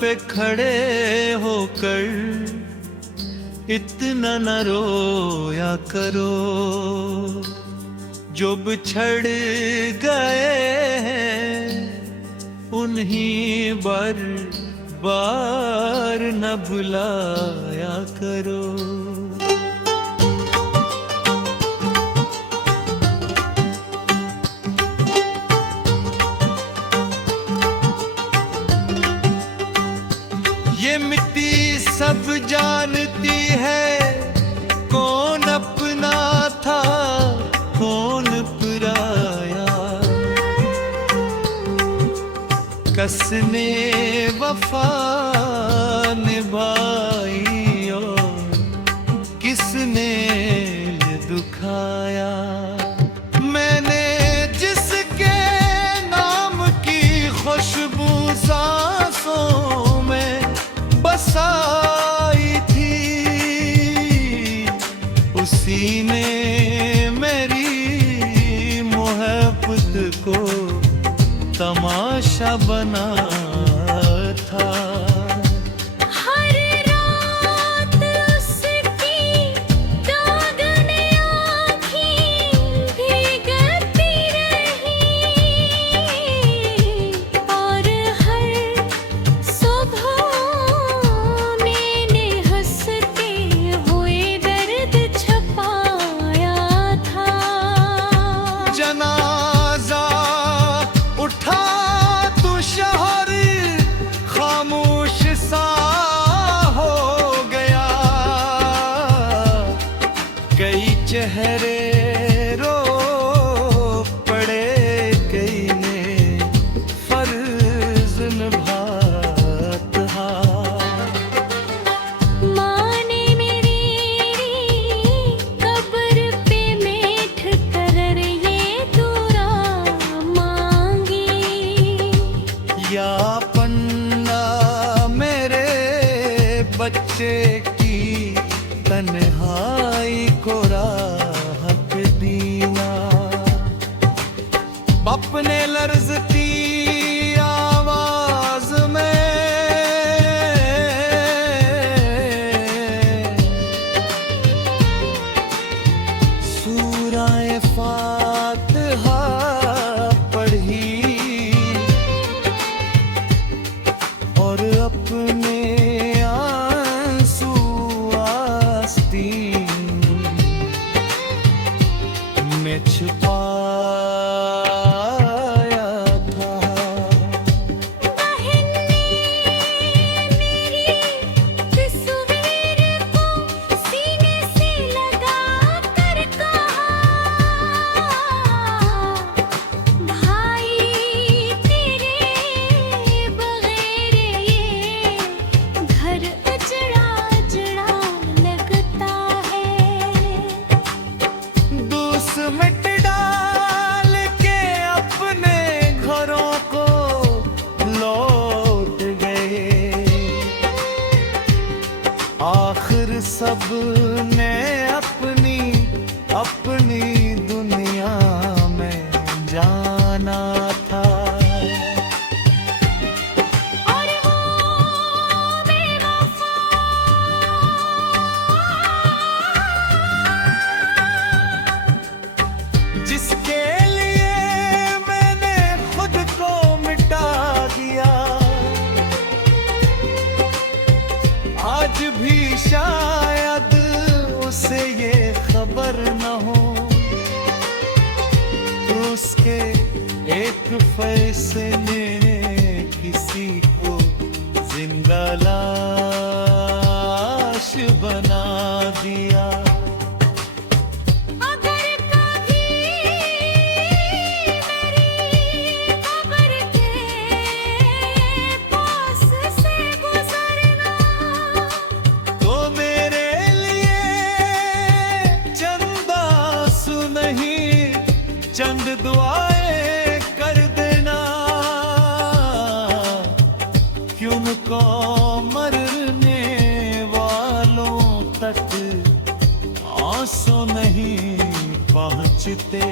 पे खड़े होकर इतना न रोया करो, जो बिछड़ गए हैं उन्हीं बार न भुलाया करो। ये मिट्टी सब जानती है कौन अपना था कौन पराया, किसने वफा निभाई और किसने दुखाया। मैंने जिसके नाम की खुशबू सांसों में बसाई थी, उसी ने मेरी मोहब्बत को तमाशा बना था। हर रात उसकी दागने आँखें भीगती रही और हर सुबह मैंने हंसते हुए दर्द छुपाया था। जनाजा उठा तो शहर खामोश सा हो गया, कई चेहरे रो पड़े, कई ने फर्ज निभाया था। माँ ने मेरी कब्र पे बैठ कर ये दुआ मांगी, या पन्ना मेरे बच्चे की तन्हाई को राहत दीना। बाप ने लर्जती आवाज में सूराए फातिहा पढ़ी और अपने आंसू आस्तीन में छुपाया था। बहन ने मेरी तस्वीर को सीने से लगा कर कहा, भाई तेरे बगैर ये घर अजड़ा अजड़ा लगता है। दूस मिट डाल के अपने घरों को लौट गए, आखिर सब ने अपनी अपनी दुनिया में जाना था। और वो बेवफा जिसके लिए मैंने खुद को मिटा दिया, आज भी शायद उसे ये खबर न हो, उसके एक फैसले ने किसी को जिंदा लाश बना दिया। अगर कभी मेरी कब्र के पास से गुजरना, तो मेरे लिए चंद आंसू नहीं चंद दुआएं कर देना, क्यों को मरने वालों तक आंसू नहीं पहुंचते।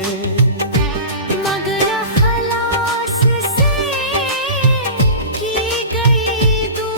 मगर खलास से की गई दुआ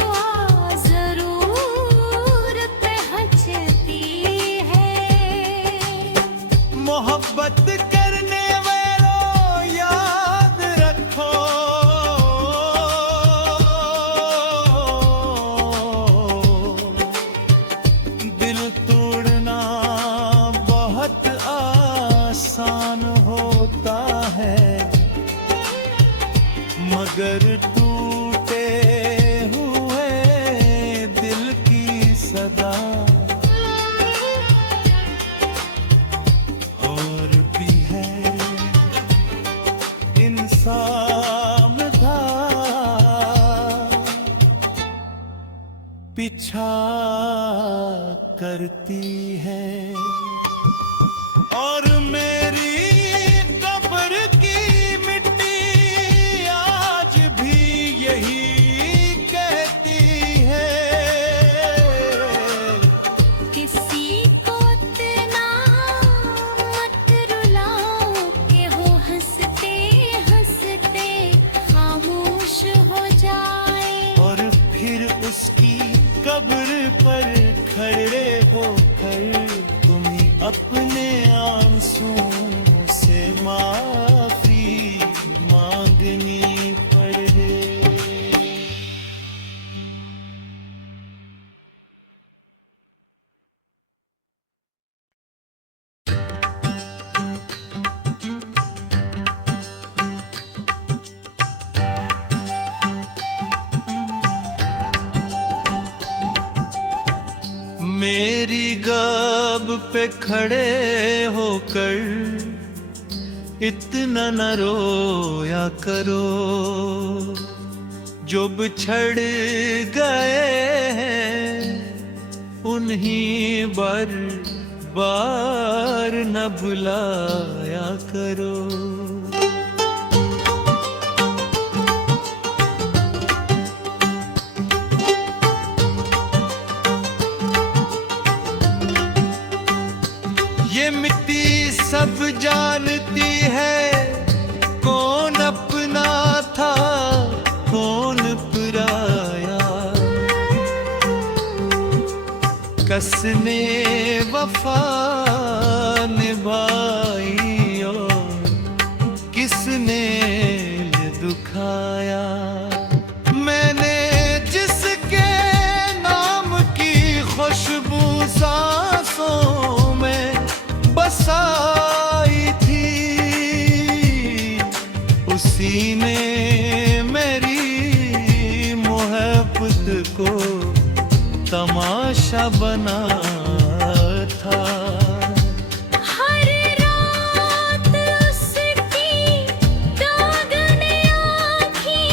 पीछा करती है और मेरी कब्र की मिट्टी आज भी यही कहती है। किसी को इतना मत रुलाओ कि हो हंसते हंसते खामोश हो जाए। और फिर उसकी कब्र पर खड़े होकर तुम्हें अपने आंसुओं से माफी मांगनी पड़े। मेरी गब पे खड़े होकर इतना न रोया करो, जो बिछड़ गए हैं उन्हीं बार न भुलाया करो। ये मिट्टी सब जानती है कौन अपना था कौन पराया। कसने वफा निभाई और किसने दुखाया। मैंने जिसके नाम की खुशबू सांसों में बसाई थी, उसी ने मेरी मोहब्बत को तमाशा बना था। हर रात उसकी दागने आँखें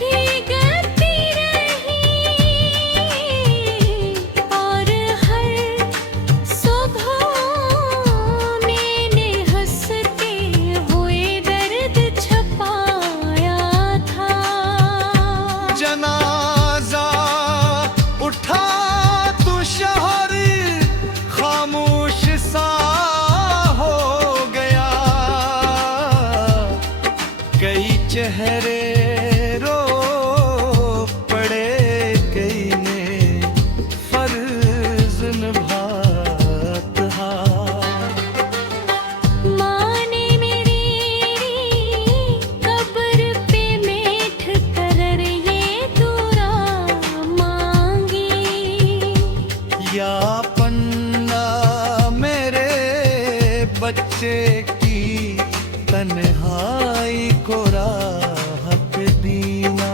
भीगती रही और हर सुबह मैंने हंसते हुए दर्द छुपाया था। जनाजा उठा तो शहर खामोश सा हो गया। कई चेहरे रो पड़े, कई ने फर्ज निभाता। माँ ने मेरी कब्र पे बैठ कर ये दुआ मांगी। या पन्ना मेरे बच्चे की तन्हाई को राहत दीना।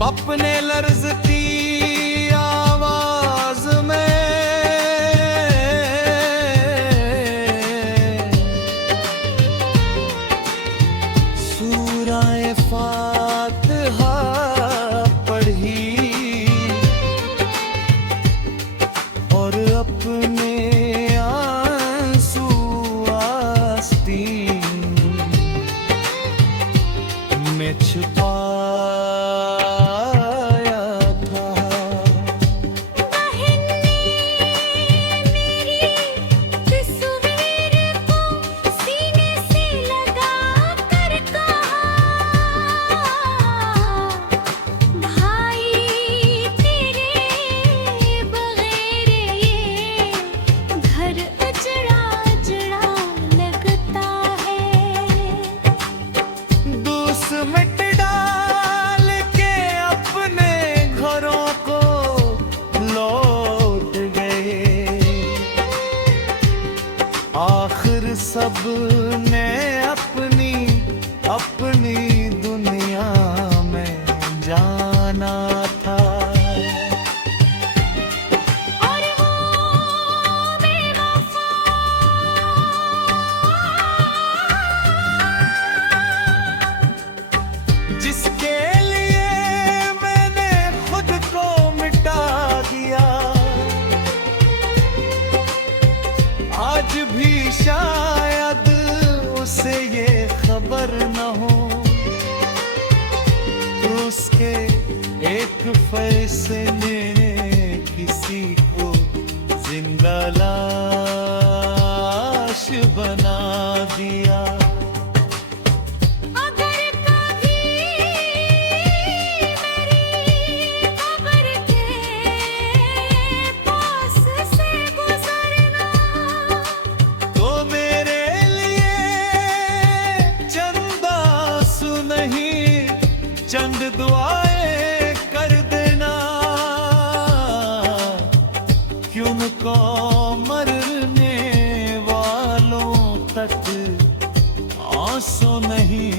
बाप ने लर्जती आवाज में सूराए फातिहा पढ़ी और अपने आंसू आस्तीन में छुपाया था। बहन ने मेरी तस्वीर को सीने से लगा कर कहा, भाई तेरे बगैर ये घर अजड़ा अजड़ा लगता है। दूस मिट डाल के अपने घरों को लौट गए। आखिर सब ने अपनी अपनी दुनिया में जाना था। और वो बेवफा जिसके लिए मैंने खुद एक फैसले ने किसी को जिंदा लाश बना दिया। अगर कभी मेरी कब्र के पास से गुजरना तो मेरे लिए चंद आंसू नहीं, चंद दुआएं कर देना। क्यों उनको मरने वालों तक आंसू नहीं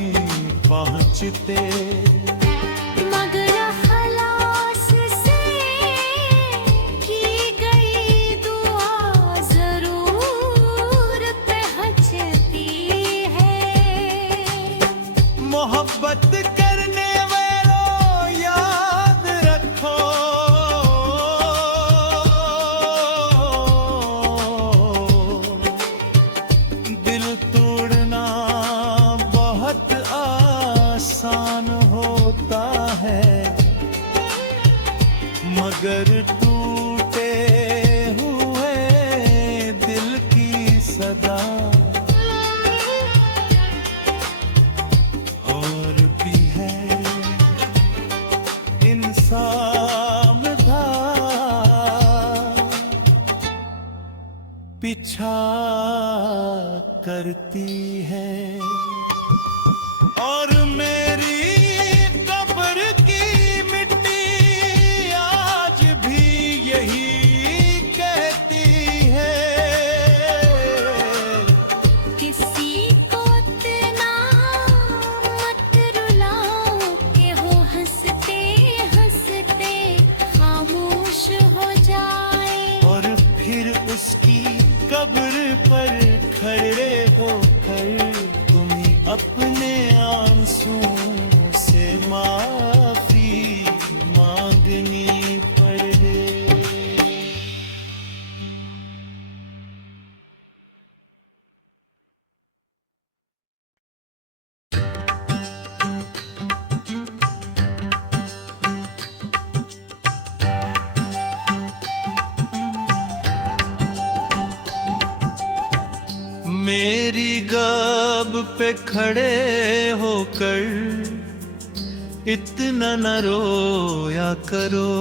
पहुंचते। मगर खलास से की गई दुआ जरूर पहुंचती है। मोहब्बत करने वालों याद रखो, दिल तोड़ना बहुत आसान होता है, मगर टूटे हुए दिल की सदा और भी है इंसान था पीछा करती है। और मेरी कब्र की मिट्टी आज भी यही कहती है। किसी को इतना मत रुलाओ कि हो हंसते हंसते खामोश हो जाए। और फिर उसकी कब्र पर खड़े होकर तुम्हें अपने आंसुओं से माफी मांगनी पड़े। मेरी गब पे खड़े होकर इतना न रोया करो,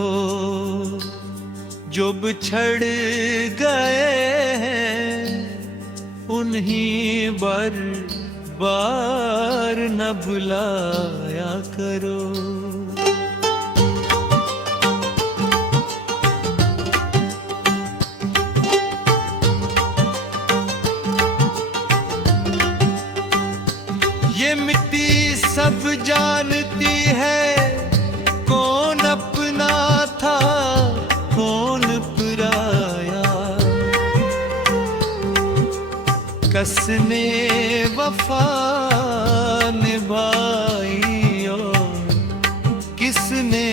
जो बिछड़ गए हैं उन्हीं बार न भुलाया करो। ये मिट्टी सब जानती है कौन अपना था कौन पराया। कसने वफा निभाई और किसने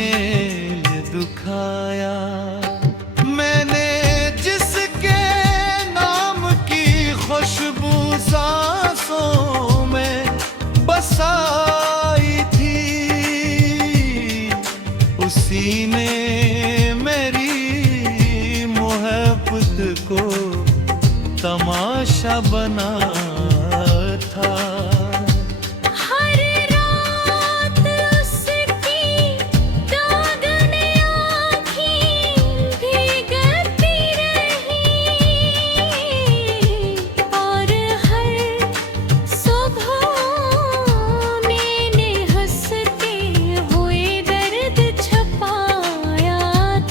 ये दुखाया। मैंने जिसके नाम की खुशबू सांसों में बसाई थी, उसी ने मेरी मोहब्बत को तमाशा बना था। हर रात उसकी दागने आँखें भीगती रही और हर सुबह मैंने हंसते हुए दर्द छुपाया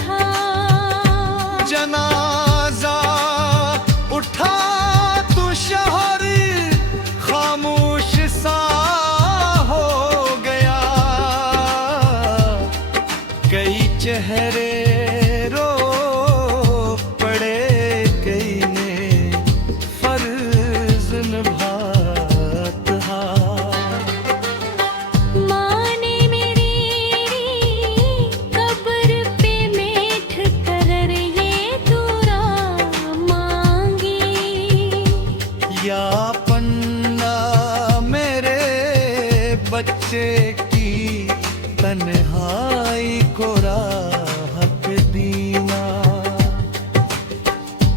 था। जनाजा उठा तो शहर खामोश सा हो गया। कई चेहरे रो पड़े, कई ने फर्ज निभाता। माँ ने मेरी कब्र पे बैठ कर ये दुआ मांगी। या पन्ना मेरे बच्चे की तन्हा भाई को राहत दीना।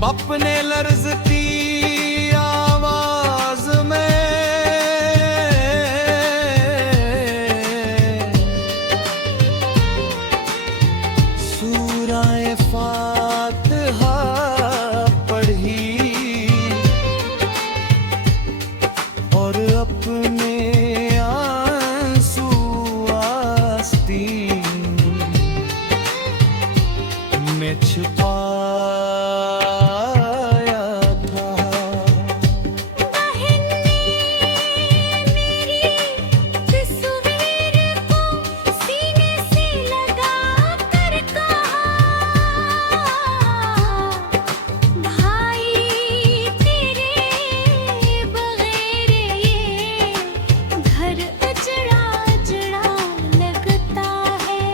बाप ने लर्जती आवाज में सूराए फातिहा पढ़ी और अपने आंसू आस्तीन में छुपाया था। बहन ने मेरी तस्वीर को सीने से लगा कर कहा, भाई तेरे बगैर ये घर अजड़ा अजड़ा लगता है।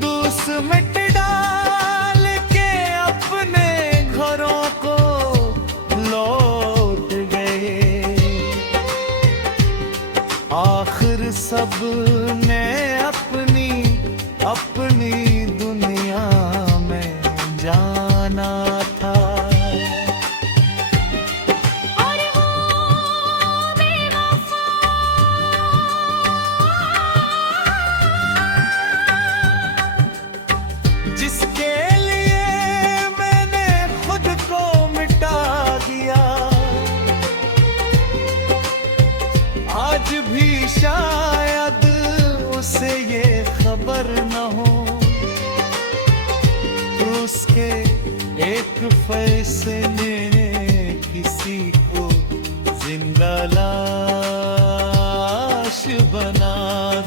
दूस मिट डाल के अपने घरों को लौट गए। आखिर सब ने अपनी अपनी दुनिया में जाना था। और वो बेवफा जिसके लिए मैंने खुद को मिटा दिया, आज भी शायद उसे ये खबर न हो। उसके एक फैसले ने किसी को जिंदा लाश बना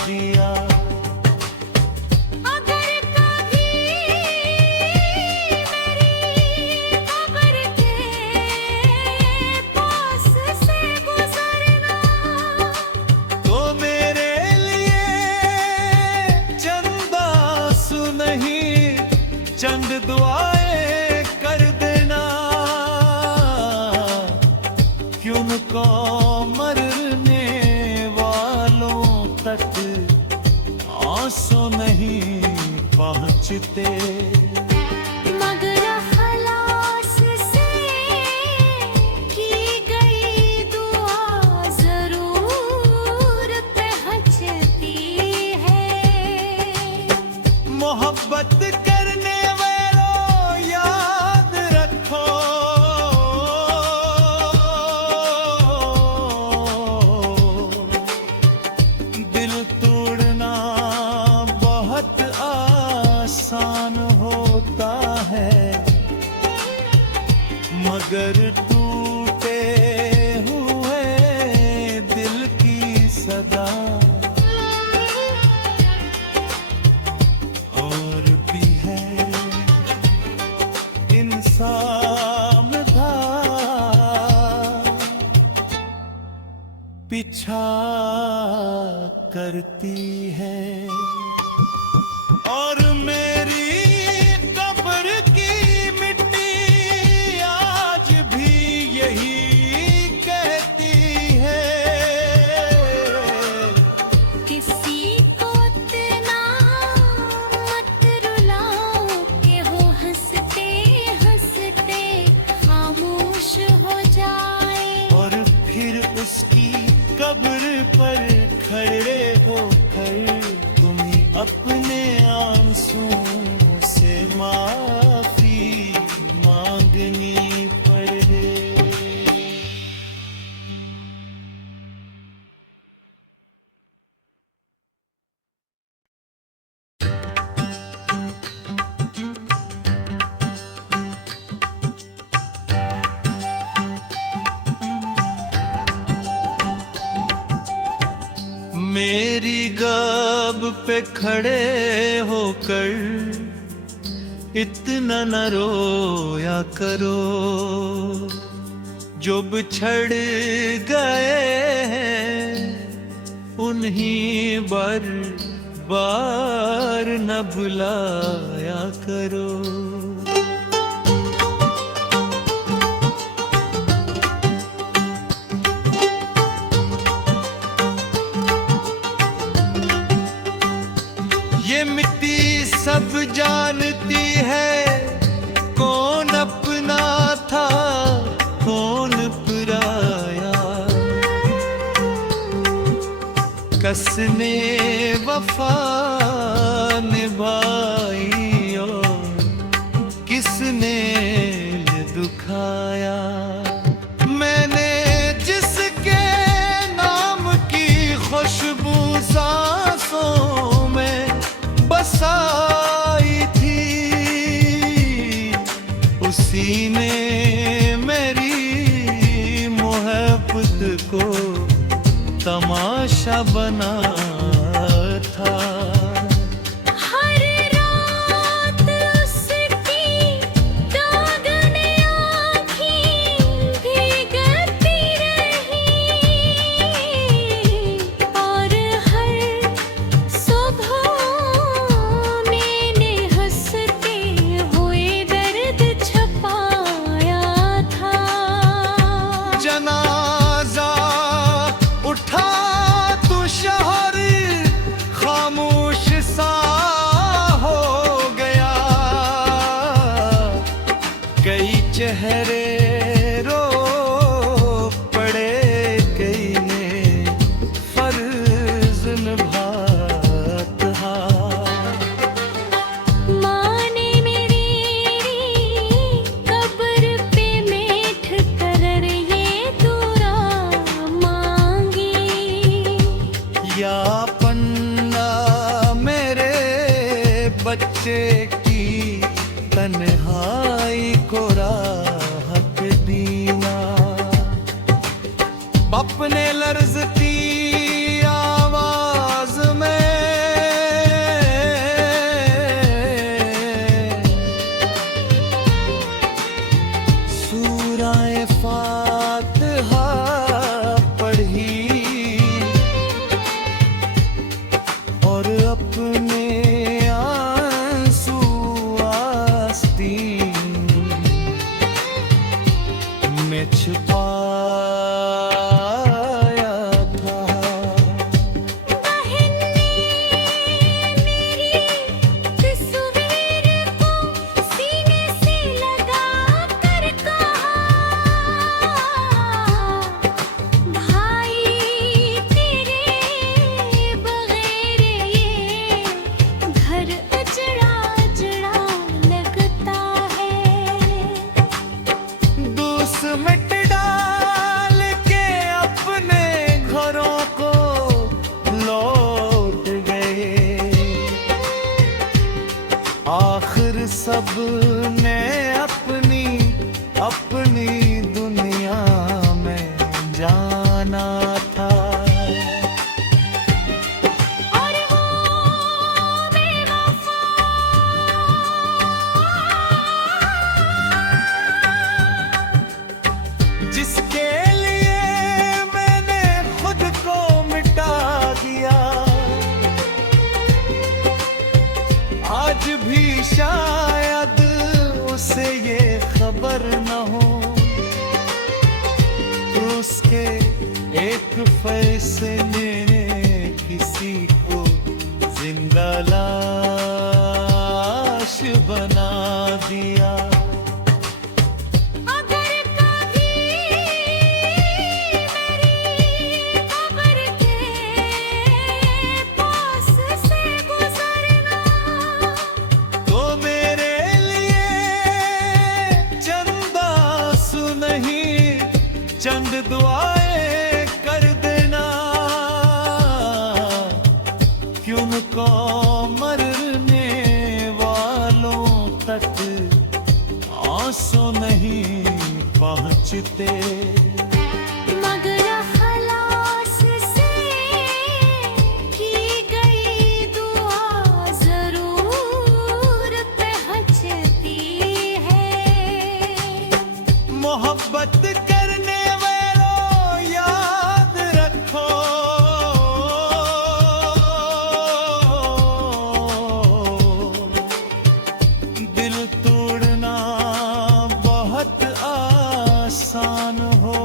दिया। अगर कभी मेरी कब्र के पास से गुजरना, तो मेरे लिए चंद आंसू नहीं चंद दुआएं कर देना। क्यों उनको मरने वालों तक आंसू नहीं पहुंचते। मगर खलास से की गई दुआ जरूर पहुंचती है। मोहब्बत करने वालों याद रखो, दिल तोड़ना बहुत आसान होता है, मगर टूटे हुए दिल की सदा और भी है। इंसान था पीछा करती है और मेरी कब्र की मिट्टी आज भी यही कहती है। किसी को इतना मत रुलाओ कि वो हंसते हंसते खामोश हो जाए। और फिर उसकी कब्र पर खड़े होकर तुम्हें अपने आंसुओं से माफी मांगनी पड़े। मेरी गब पे खड़े होकर इतना न रोया करो, जो बिछड़ गए हैं उन्हीं बार न भुलाया करो। ये मिट्टी सब जानती है कौन अपना था कौन पराया। कसने वफा निभाई और किसने ये दुखाया। मैंने जिसके नाम की खुशबू सांसों में बसाई थी, उसी ने मेरी मोहब्बत को तमाशा बना था। हर रात उसकी दागने आँखें भीगती रही और हर सुबह मैंने हंसते हुए दर्द छुपाया था। जनाजा उठा तो शहर खामोश सा हो गया। कई चेहरे रो पड़े, कई ने फर्ज निभाया था। माँ ने मेरी कब्र पे मेठ कर ये दुआ मांगी। या पन्ना मेरे बच्चे की तन्हाई को राहत दीना। अपने लर्जती आवाज में सूराए फातिहा पढ़ी और अपने आंसू आस्तीन में छुपाया था। बहन ने मेरी तस्वीर को सीने से लगा कर कहा, भाई तेरे बगैर ये घर अजड़ा अजड़ा लगता है। दूस मिट डाल के अपने घरों को लौट गए। आखिर सब ने अपनी अपनी दुनिया में जाना था। और वो बेवफा जिसके लिए मैंने खुद को मिटा दिया, आज भी शायद उसे ये खबर न हो। उसके एक फैसले ने किसी को जिंदा लाश बना दिया। अगर कभी मेरी कब्र के पास से गुजरना, तो मेरे लिए चंद आंसू नहीं चंद दुआएं कर देना। क्यों उनको मरने वालों तक आंसू नहीं पहुंचते। मगर खलास से की गई दुआ जरूर पहुंचती है। मोहब्बत करने वालों याद रखो, दिल तोड़ना बहुत आसान हो।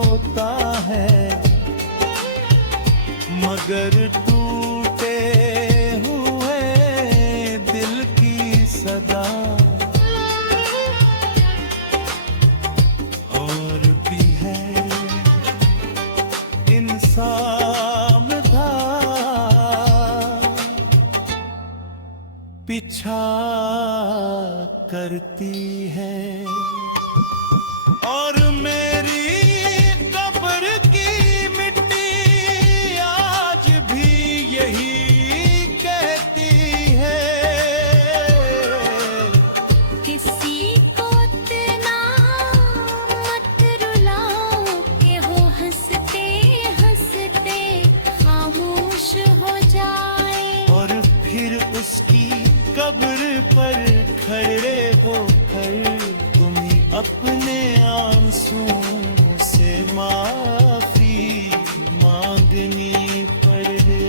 पीछा करती है और मेरी कब्र की मिट्टी आज भी यही कहती है। किसी को इतना मत रुलाओ कि हो हंसते हंसते खामोश हो जाए। और फिर उसकी कब्र पर खड़े होकर तुम्हें अपने आंसुओं से माफी मांगनी पड़े।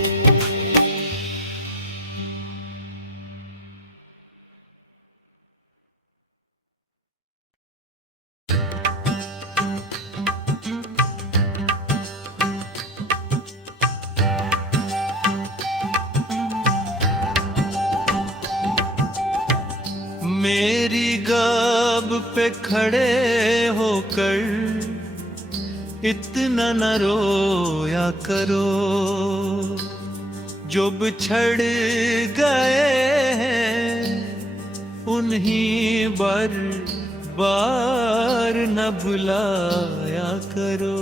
मेरी गब पे खड़े होकर इतना न रोया करो, जो बिछड़ गए हैं उन्हीं बार न बुलाया करो।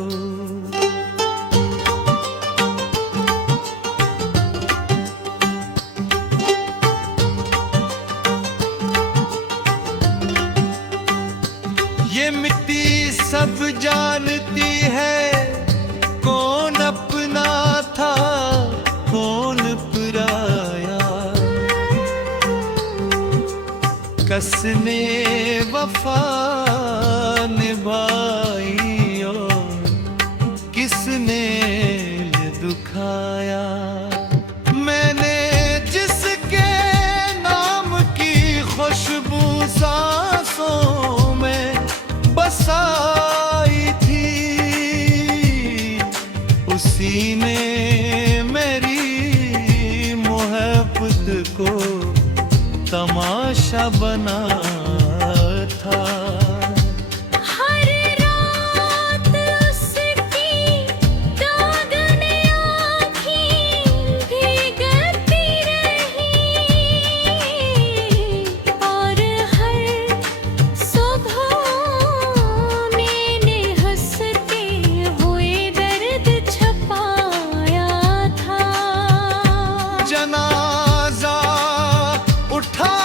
ये मिट्टी सब जानती है कौन अपना था कौन पराया। कसने वफा निभाई और किसने दुखाया। मैंने जिसके नाम की खुशबू सांसों में बसाई थी, उसी ने मेरी मोहब्बत को तमाशा बना था। हर रात उसकी दागने आँखें भीगती रही और हर सुबह मैंने हंसते हुए दर्द छपाया था। जनाजा उठा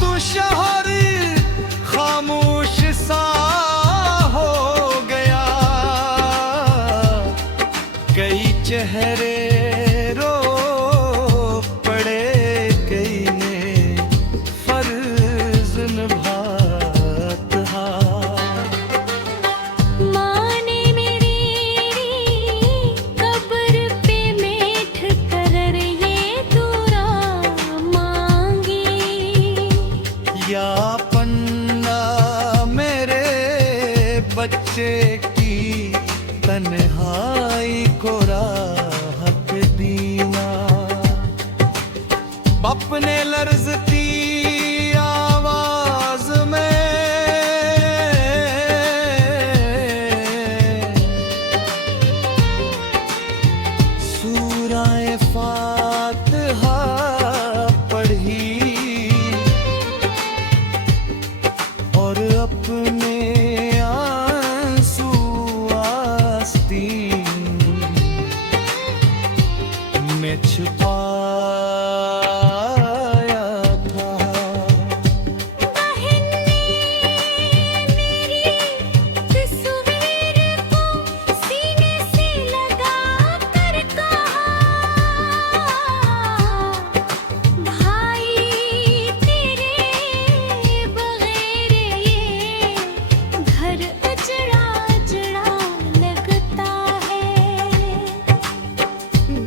तो शहर खामोश सा हो गया। कई चेहरे रो पड़े, कई ने फर्ज निभाता। माँ ने मेरी कब्र पे बैठ कर ये दुआ मांगी। या पन्ना मेरे बच्चे की तन्हाई को राहत दीना। बाप ने लर्जती आवाज में सूराए फातिहा पढ़ी और अपने आंसू आस्तीन में छुपाया था। बहन ने मेरी तस्वीर को सीने से लगा कर कहा, भाई तेरे बगैर ये घर अजड़ा अजड़ा लगता है।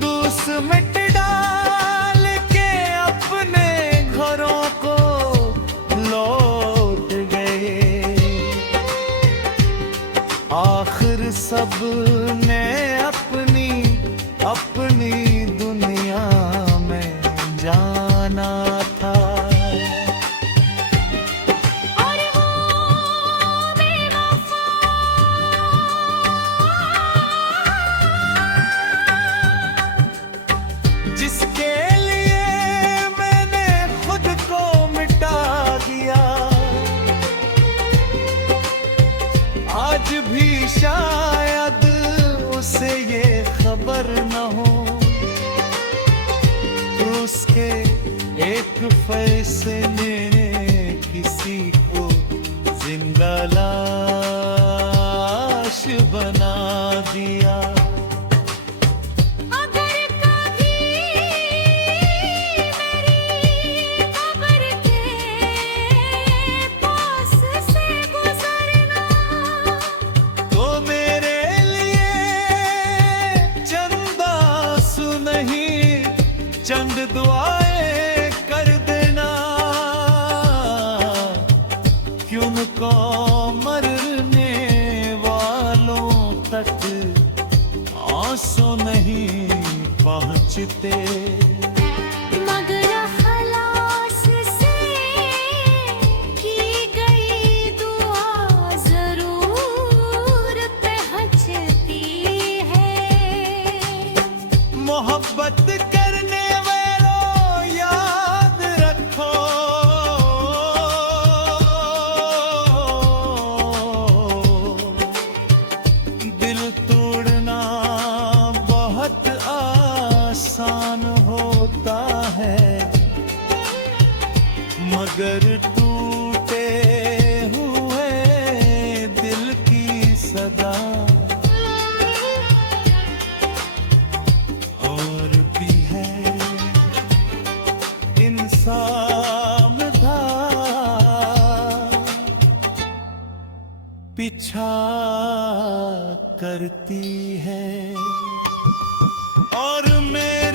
दूस मिट डाल के अपने घरों को लौट गए। आखिर सब ने अपनी अपनी दुनिया में जाना था। और वो बेवफा जिसके लिए मैंने खुद एक फैसले ने किसी को जिंदा लाश बना दिया। अगर कभी मेरी कब्र के पास से गुजरना तो मेरे लिए चंद आंसू नहीं, चंद दुआएं कर देना। क्यों उनको मरने वालों तक आंसू नहीं पहुंचते। मगर खलास से की गई दुआ जरूर पहुंचती है। मोहब्बत करने वालों याद रखो, दिल तोड़ना बहुत आसान होता है, मगर टूटे हुए दिल की सदा और भी है। इंसान था पीछा करती है और मैं